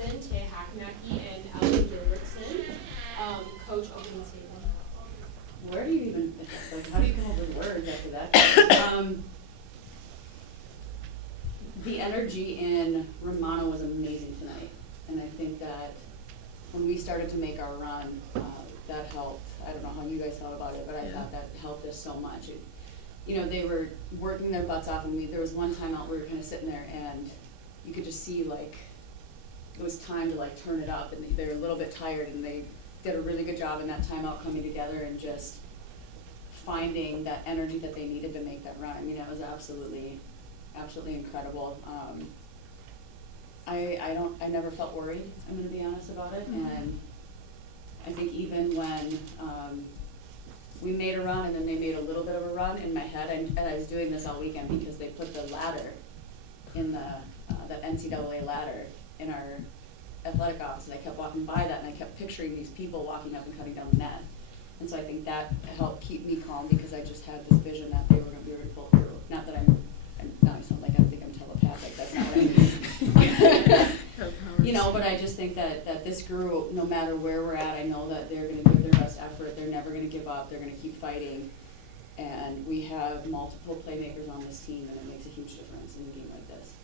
Johnson, Tay Hacknacki, and Ellen Gilbertson. Coach opening statement. Where do you even, like, how do you come up with words after that? The energy in Romano was amazing tonight, and I think that when we started to make our run, that helped. I don't know how you guys felt about it, but I thought that helped us so much. You know, they were working their butts off, and there was one time out we were kind of sitting there, and you could just see, like, it was time to, like, turn it up, and they were a little bit tired, and they did a really good job in that timeout coming together and just finding that energy that they needed to make that run. I mean, it was absolutely incredible. I never felt worried, I'm gonna be honest about it, and I think even when we made a run and then they made a little bit of a run, in my head, and I was doing this all weekend because they put the ladder in that NCAA ladder in our athletic office, and I kept walking by that, and I kept picturing these people walking up and cutting down the net. And so I think that helped keep me calm, because I just had this vision that they were going to be able to pull through. Not that now I sound like I think I'm telepathic, that's not what I mean. You know, but I just think that this group, no matter where we're at, I know that they're going to give their best effort, they're never going to give up, they're going to keep fighting. And we have multiple playmakers on this team, and it makes a huge difference in a game like this.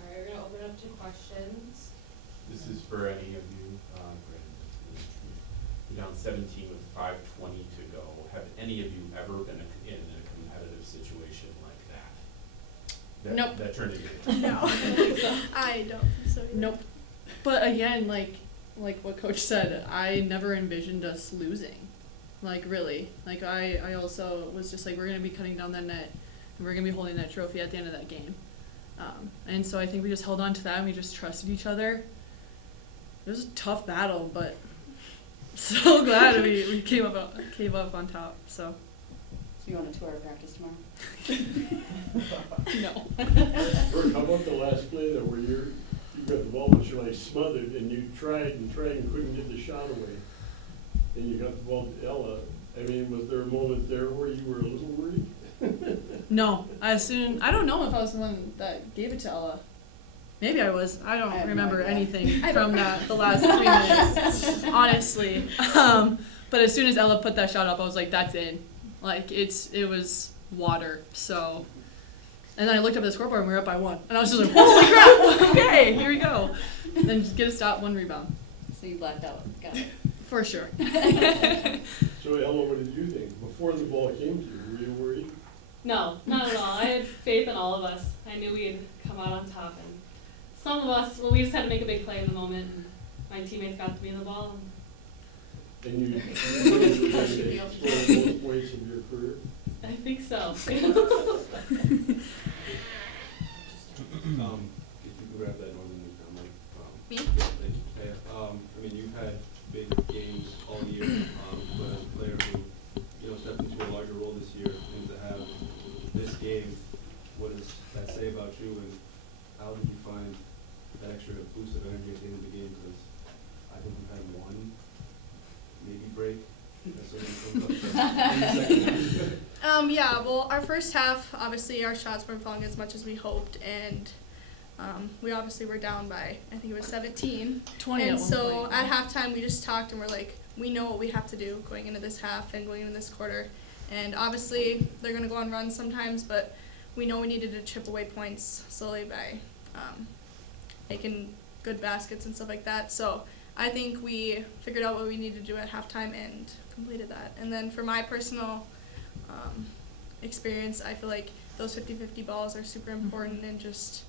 All right, we're going to open up to questions. This is for any of you. You're down 17 with 5:20 to go. Have any of you ever been in a competitive situation like that? Nope. That turned into No, I don't think so. Nope. But again, like what Coach said, I never envisioned us losing. Like, really. Like, I also was just like, we're going to be cutting down that net, and we're going to be holding that trophy at the end of that game. And so I think we just held on to that, and we just trusted each other. It was a tough battle, but so glad we came up on top. So you want to tour our practice tomorrow? No. Bert, how about the last play there where you got the ball, but you're like smothered, and you tried and couldn't get the shot away, and you got the ball to Ella. I mean, was there a moment there where you were a little worried? No, I don't know if I was the one that gave it to Ella. Maybe I was. I don't remember anything from the last 3 minutes, honestly. But as soon as Ella put that shot up, I was like, that's in. Like, it was water. So, and then I looked up at the scoreboard and we were up by 1. And I was just like, holy crap, okay, here we go. And then just get a stop, 1 rebound. So you blacked out. Got it. For sure. So Ella, what did you think? Before the ball came to you, were you worried? No, not at all. I had faith in all of us. I knew we'd come out on top, and some of us, well, we just had to make a big play in the moment, and my teammates got to me in the ball. And you scored most points of your career? I think so. If you could grab that Northern Newtown mic. Me? Yeah, thank you. Hey, I mean, you've had big games all year, but as a player who, stepped into a larger role this year, and to have this game, what does that say about you, and how did you find that extra boost of energy at the end of the game? Because I think we've had one, maybe break. Yeah, well, our first half, obviously our shots weren't falling as much as we hoped, and we obviously were down by, I think it was 17. 20 and at one so point. at halftime we just talked and we're like, we know what we have to do going into this half and going into this quarter. And obviously they're going to go on runs sometimes, but we know we needed to chip away points slowly by making good baskets and stuff like that. So I think we figured out what we needed to do at halftime and completed that. And then for my personal experience, I feel like those 50-50 balls are super important and just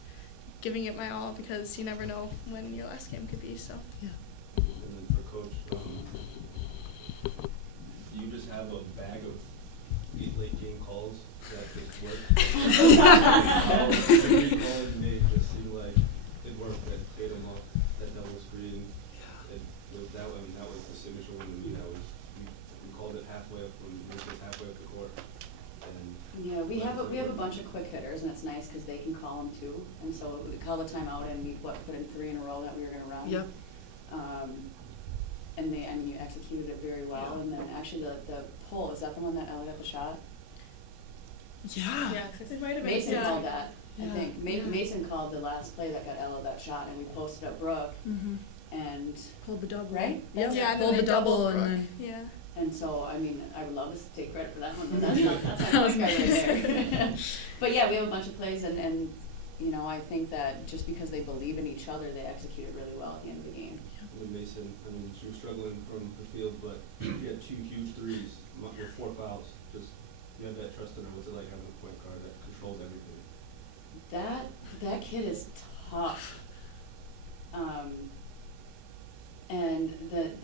giving it my all, because you never know when your last game could be. So. Yeah. And then for Coach, do you just have a bag of late game calls that just work? How every call you made just seemed like it worked, that paid them off, that was free, and that was the signature one to me. That was we called it halfway up halfway up the court. And yeah, we have a bunch of quick hitters, and it's nice because they can call them too. And so we call the timeout, and we put in 3 in a row that we were going to run. Yep. And you executed it very well. Yeah. And then actually the pull, is that the one that Ellie got the shot? Yeah. Yeah, it might have been. Mason Yeah. called that. I Yeah. think Mason called the last play that got Ella that shot, and we posted up Brooke, Mm-hmm. and, Pulled the double. right? Yep. Yeah, and then Pulled they the double doubled and Brooke. then. Yeah. And so, I mean, I would love us to take credit for that one, but that's not point guy right there. But yeah, we have a bunch of plays, and, you know, I think that just because they believe in each other, they executed really well at the end of the game. With Mason, I mean, she was struggling from the field, but she had 2 huge threes, with 4 fouls. Just, you had that trust in her. What's it like having a point guard that controls everything? That kid is tough. And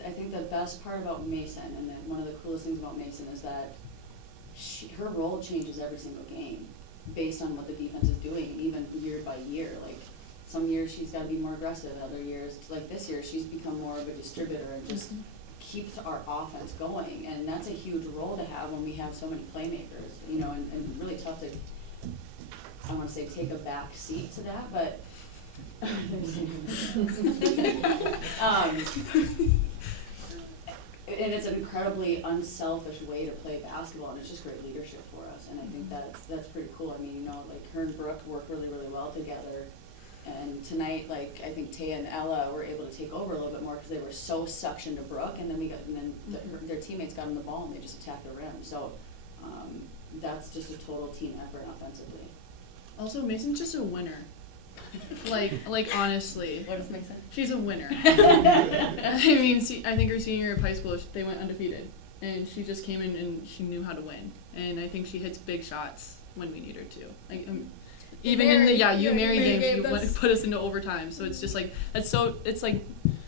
I think the best part about Mason, and then one of the coolest things about Mason is that her role changes every single game based on what the defense is doing, even year by year. Like, some years she's gotta be more aggressive, other years, like this year, she's become more of a distributor and just keeps our offense going. And that's a huge role to have when we have so many playmakers, you know, and really tough to, I don't wanna say take a back seat to that, but and it's an incredibly unselfish way to play basketball, and it's just great leadership for us, and I think that's pretty cool. I mean, you know, like, her and Brooke work really, really well together, and tonight, like, I think Taya and Ella were able to take over a little bit more because they were so suctioned to Brooke, and then their teammates got on the ball and they just attacked the rim, so that's just a total team effort offensively. Also, Mason's just a winner. Like honestly, What does make sense? she's a winner. I mean, I think her senior year of high school, they went undefeated, and she just came in and she knew how to win. And I think she hits big shots when we need her to. Like, even in the UMD games, she put us into overtime. So it's just like it's like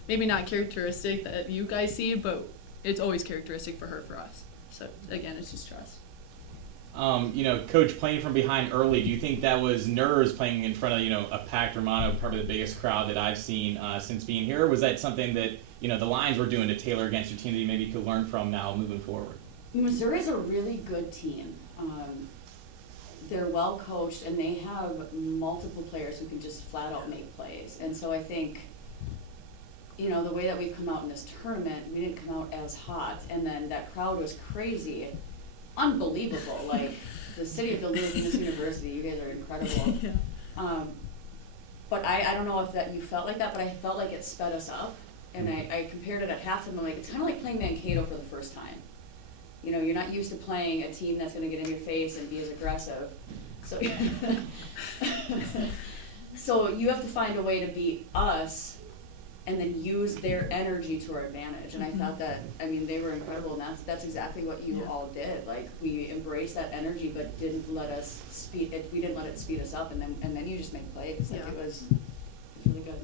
maybe not characteristic that you guys see, but it's always characteristic for her, for us. So again, it's just trust. You know, Coach, playing from behind early, do you think that was nerves playing in front of, you know, a packed Romano, probably the biggest crowd that I've seen since being here? Or was that something that, you know, the Lions were doing to tailor against your team that you maybe could learn from now moving forward? Missouri's a really good team. They're well coached, and they have multiple players who can just flat out make plays. And so I think, you know, the way that we've come out in this tournament, we didn't come out as hot, and then that crowd was crazy. Unbelievable, like, the city of Duluth and this university, you guys are incredible. Yeah. But I don't know if that you felt like that, but I felt like it sped us up, and I compared it at halftime. I'm like, it's kind of like playing Mankato for the first time. You know, you're not used to playing a team that's going to get in your face and be as aggressive, so so you have to find a way to beat us and then use their energy to our advantage. And I thought that, I mean, they were incredible, and that's exactly what you all did. Like, we embraced that energy, but didn't let us we didn't let it speed us up, and then you just make plays. Like, it was really good.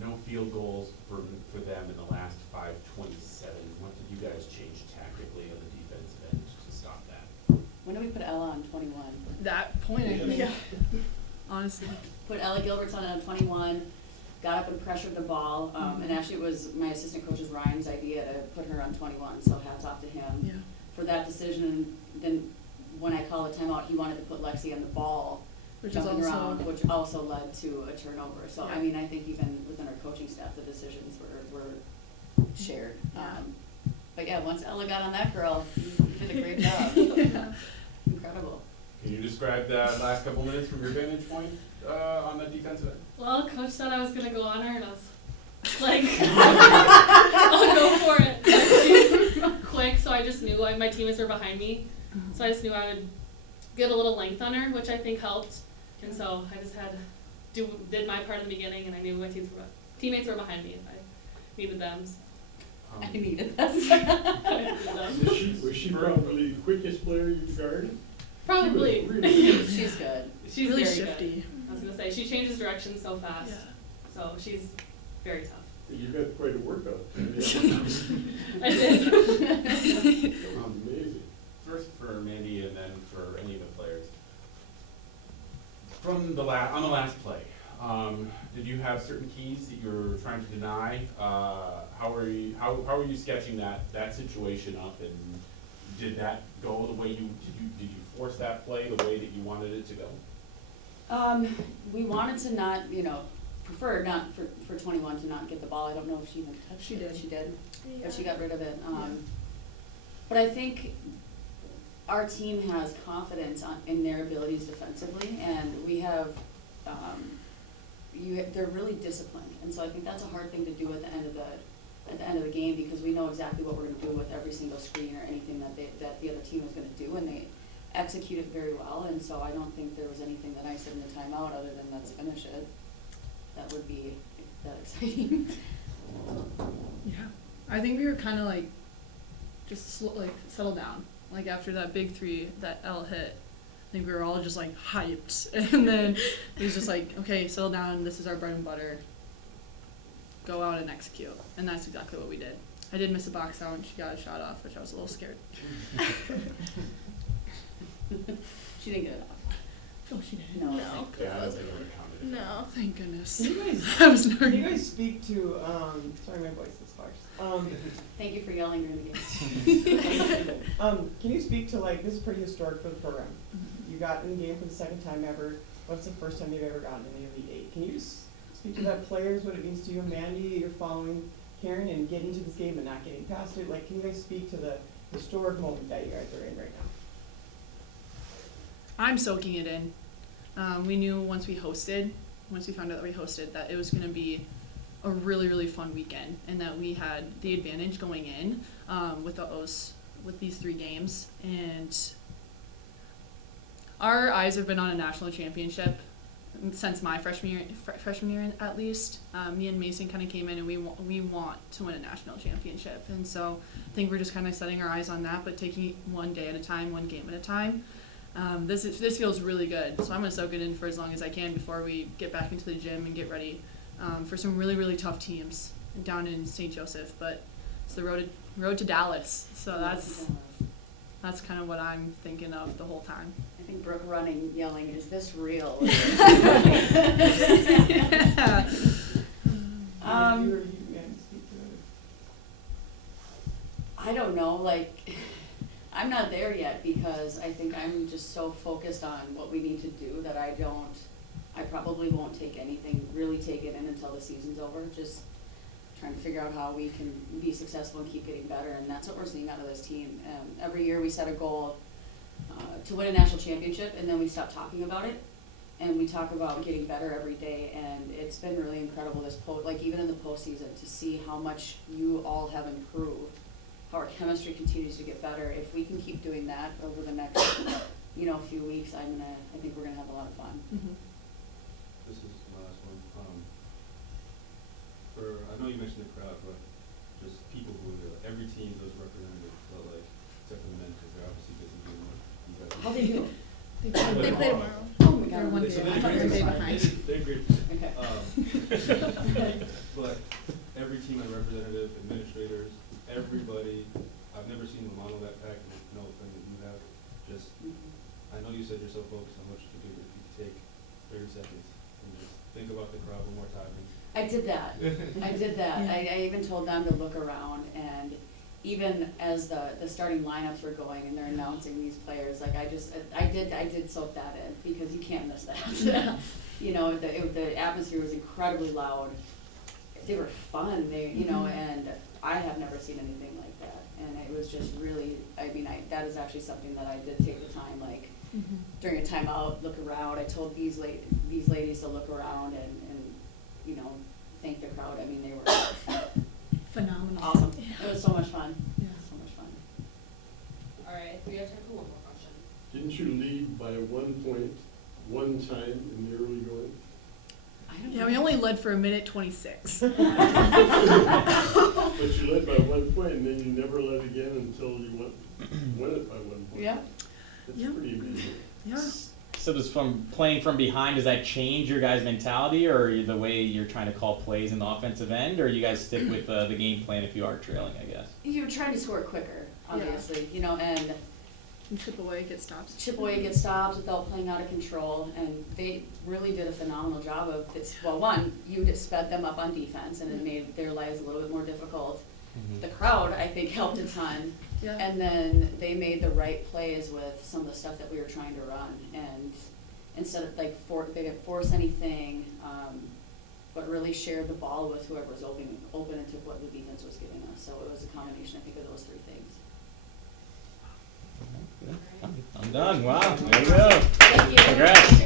No field goals for them in the last 5:27. What did you guys change tactically on the defensive end to stop that? When did we put Ella on 21? That point, I think. Yeah. Honestly. Put Ella Gilbert's on 21, got up and pressured the ball, and actually it was my assistant coach's Ryan's idea to put her on 21, so hats off to him Yeah. for that decision. And then when I called the timeout, he wanted to put Lexi on the ball, Which is jumping also. around, which also led to a turnover. So, I Yeah. mean, I think even within our coaching staff, the decisions were shared. Yeah. But yeah, once Ella got on that girl, you did a great job. Yeah. Incredible. Can you describe that last couple minutes from your vantage point on the defensive end? Well, coach said I was gonna go on her, and I was like, I'll go for it. But she's quick, so I just knew my teammates were behind me, so I just knew I would get a little length on her, which I think helped. And so I just did my part in the beginning, and I knew my teammates were behind me if I needed them. So I needed that. I needed them. Was she probably the quickest player you guarded? Probably. She was really good. She's good. She's Really very shifty. good. I was gonna say she changes direction so fast, Yeah. so she's very tough. You got quite a workout. I did. Amazing. First for Mandy and then for any of the players. From on the last play, did you have certain keys that you were trying to deny? How were you sketching that situation up, and did that go the way did you force that play the way that you wanted it to go? We wanted to not, preferred not for 21 to not get the ball. I don't know if she even touched She it. did. She did, Yeah. but she got rid of it. But I think our team has confidence in their abilities defensively, and we have, they're really disciplined, and so I think that's a hard thing to do at the end of the game, because we know exactly what we're gonna do with every single screen or anything that the other team is gonna do, and they execute it very well, and so I don't think there was anything that I said in the timeout other than let's finish it. That would be that exciting. Yeah, I think we were kind of like, just like settle down. Like after that big three that L hit, I think we were all just like hyped, and then it was just like, okay, settle down. This is our bread and butter. Go out and execute, and that's exactly what we did. I did miss a box out, and she got a shot off, which I was a little scared. She didn't get it off. Oh, she didn't. No. No. Yeah, I don't think I would have counted it. No. Thank goodness. Can you guys, I was can you nervous. guys speak to, sorry my voice is harsh. Thank you for yelling during the game. Can you speak to, like, this is pretty historic for the program. You got in the game for the second time ever. What's the first time you've ever gotten in the Elite Eight? Can you just speak to that, players, what it means to you? Mandy, you're following Karen and getting to this game and not getting past it. Like, can you guys speak to the historic moment that you guys are in right now? I'm soaking it in. We knew once we found out that we hosted, that it was going to be a really, really fun weekend, and that we had the advantage going in with these 3 games. And our eyes have been on a national championship since my freshman year at least. Me and Mason kind of came in, and we want to win a national championship, and so I think we're just kind of setting our eyes on that, but taking it one day at a time, one game at a time. This feels really good, so I'm gonna soak it in for as long as I can before we get back into the gym and get ready for some really, really tough teams down in St. Joseph. But it's the road to Dallas, so that's kind of what I'm thinking of the whole time. I think Brooke running, yelling, "Is this real?" You speak to it. I don't know, like, I'm not there yet, because I think I'm just so focused on what we need to do that I probably won't really take it in until the season's over, just trying to figure out how we can be successful and keep getting better, and that's what we're seeing out of this team. Every year we set a goal to win a national championship, and then we stop talking about it, and we talk about getting better every day, and it's been really incredible like even in the postseason, to see how much you all have improved, how our chemistry continues to get better. If we can keep doing that over the next, few weeks, I think we're gonna have a lot of fun. Mm-hmm. This is the last one. I know you mentioned the crowd, but just people who are there. Every team does representatives, but like, except for the men, because they're obviously busy doing what you guys do. How they do? They play tomorrow. Oh my They're God. one So day- they're I thought they were great. day behind. They're great. Okay. But every team had representative, administrators, everybody. I've never seen the model that packed. No offense that you have. Just, I know you said you're so focused on what you can do, but if you could take 30 seconds and just think about the crowd one more time. I did that. Yeah. I even told them to look around, and even as the starting lineups were going and they're announcing these players, like I did soak that in, because you can't miss that. The atmosphere was incredibly loud. They were fun. And I have never seen anything like that. And it was just really, that is actually something that I did take the time, like, during a timeout, look around. I told these ladies to look around and thank the crowd. They were Phenomenal. awesome. Yeah. It was so much fun. Yeah. So much fun. All right, we have time for one more question. Didn't you lead by 1 point, one time in the early going? I don't Yeah, know. we only led for 1:26. But you led by 1 point, and then you never led again until you won it by 1 point. Yeah. That's Yeah. pretty amazing. Yeah. So does playing from behind, does that change your guys' mentality, or the way you're trying to call plays in the offensive end, or you guys stick with the game plan if you are trailing, I guess? You're trying to score quicker, obviously, and And chip away, get stops. chip away, get stops without playing out of control, and they really did a phenomenal job of this. Well, one, you just sped them up on defense, and it made their lives a little bit more difficult. The crowd, I think, helped a ton. Yeah. And then they made the right plays with some of the stuff that we were trying to run, and instead of they didn't force anything, but really shared the ball with whoever was open and took what the defense was giving us. So it was a combination, I think, of those 3 things. Yeah. Done. Wow. There you go. Thank you. Congrats.